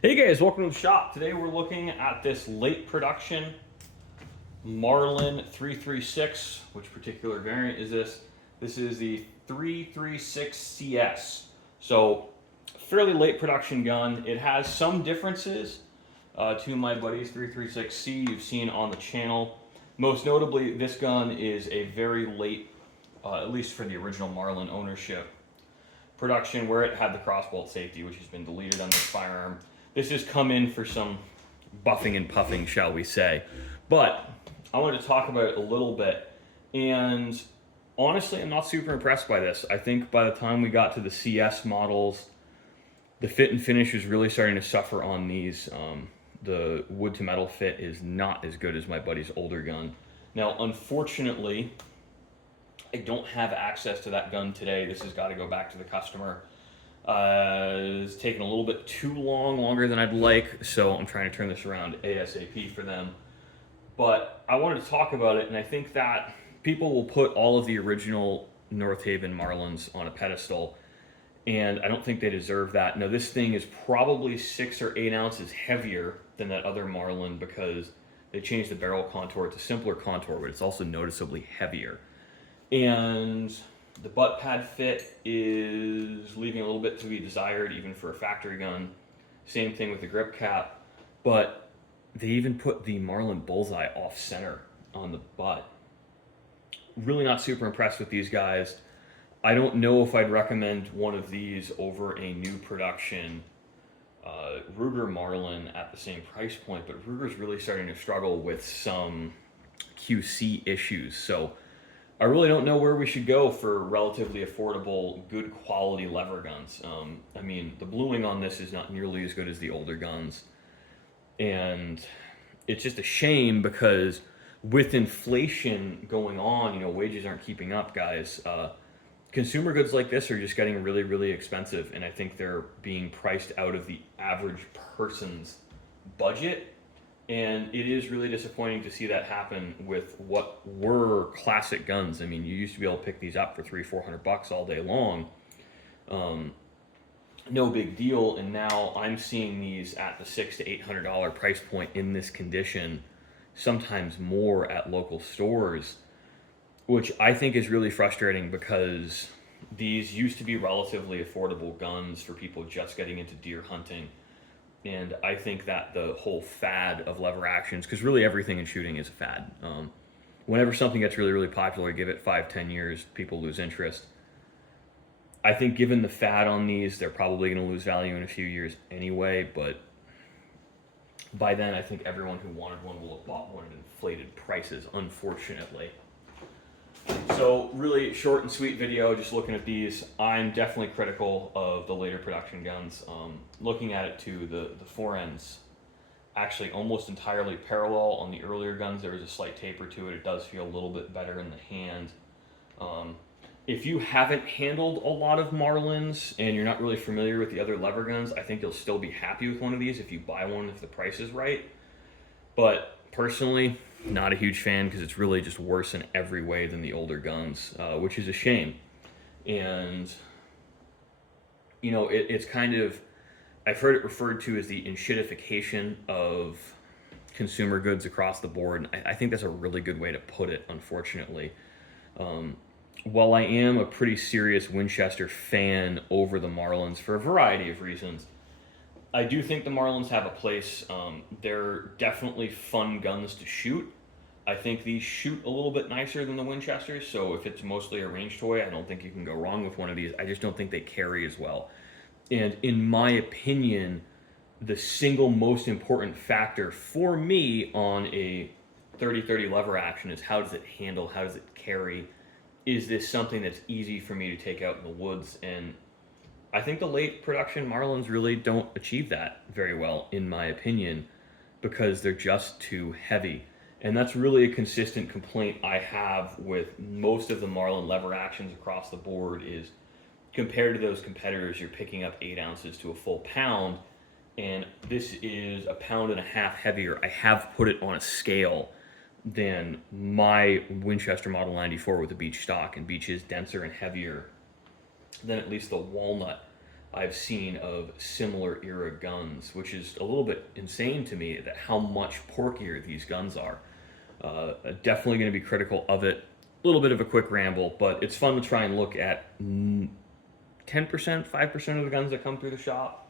Hey guys, welcome to the shop. Today we're looking at this late production Marlin 336. Which particular variant is this? This is the 336 CS. So, fairly late production gun. It has some differences to my buddy's 336C you've seen on the channel. Most notably, this gun is a very late, at least for the original Marlin ownership, production where it had the crossbolt safety, which has been deleted on this firearm. This has come in for some buffing and puffing, shall we say. But I wanted to talk about it a little bit. And honestly, I'm not super impressed by this. I think by the time we got to the CS models, the fit and finish is really starting to suffer on these. The wood to metal fit is not as good as my buddy's older gun. Now, unfortunately, I don't have access to that gun today. This has got to go back to the customer. It's taken a little bit too long, longer than I'd like, so I'm trying to turn this around ASAP for them. But I wanted to talk about it, and I think that people will put all of the original North Haven Marlins on a pedestal, and I don't think they deserve that. Now, this thing is probably 6 or 8 ounces heavier than that other Marlin because they changed the barrel contour. It's a simpler contour, but it's also noticeably heavier. And the butt pad fit is leaving a little bit to be desired, even for a factory gun. Same thing with the grip cap, but they even put the Marlin bullseye off center on the butt. Really not super impressed with these guys. I don't know if I'd recommend one of these over a new production Ruger Marlin at the same price point, but Ruger's really starting to struggle with some QC issues. So I really don't know where we should go for relatively affordable, good quality lever guns. I mean, the bluing on this is not nearly as good as the older guns. And it's just a shame because with inflation going on, wages aren't keeping up, guys. Consumer goods like this are just getting really, really expensive. And I think they're being priced out of the average person's budget. And it is really disappointing to see that happen with what were classic guns. I mean, you used to be able to pick these up for $300-400 all day long. No big deal. And now I'm seeing these at the $600 to $800 price point in this condition, sometimes more at local stores, which I think is really frustrating because these used to be relatively affordable guns for people just getting into deer hunting. And I think that the whole fad of lever actions, because really everything in shooting is a fad. Whenever something gets really, really popular, give it 5-10 years, people lose interest. I think given the fad on these, they're probably going to lose value in a few years anyway. But by then, I think everyone who wanted one will have bought one at inflated prices, unfortunately. So really short and sweet video, just looking at these. I'm definitely critical of the later production guns. Looking at it too, the forends actually almost entirely parallel. On the earlier guns, there was a slight taper to it. It does feel a little bit better in the hand. If you haven't handled a lot of Marlins and you're not really familiar with the other lever guns, I think you'll still be happy with one of these if you buy one if the price is right. But personally, not a huge fan because it's really just worse in every way than the older guns, which is a shame. And, it's kind of, I've heard it referred to as the enshittification of consumer goods across the board. And I think that's a really good way to put it, unfortunately. While I am a pretty serious Winchester fan over the Marlins for a variety of reasons, I do think the Marlins have a place. They're definitely fun guns to shoot. I think these shoot a little bit nicer than the Winchesters, so if it's mostly a range toy, I don't think you can go wrong with one of these. I just don't think they carry as well. And in my opinion, the single most important factor for me on a 30-30 lever action is how does it handle, how does it carry? Is this something that's easy for me to take out in the woods? And I think the late production Marlins really don't achieve that very well, in my opinion, because they're just too heavy. And that's really a consistent complaint I have with most of the Marlin lever actions across the board is compared to those competitors, you're picking up 8 ounces to a full pound, and this is 1.5 pounds heavier. I have put it on a scale than my Winchester Model 94 with the Beech stock, and Beech is denser and heavier than at least the walnut I've seen of similar era guns, which is a little bit insane to me that how much porkier these guns are. Definitely going to be critical of it. A little bit of a quick ramble, but it's fun to try and look at 10%, 5% of the guns that come through the shop.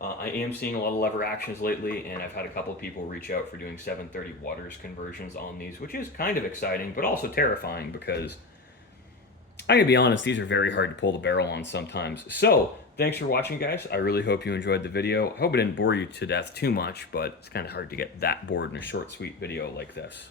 I am seeing a lot of lever actions lately, and I've had a couple of people reach out for doing 730 waters conversions on these, which is kind of exciting, but also terrifying because I'm going to be honest, these are very hard to pull the barrel on sometimes. So, thanks for watching, guys. I really hope you enjoyed the video. I hope it didn't bore you to death too much, but it's kind of hard to get that bored in a short, sweet video like this.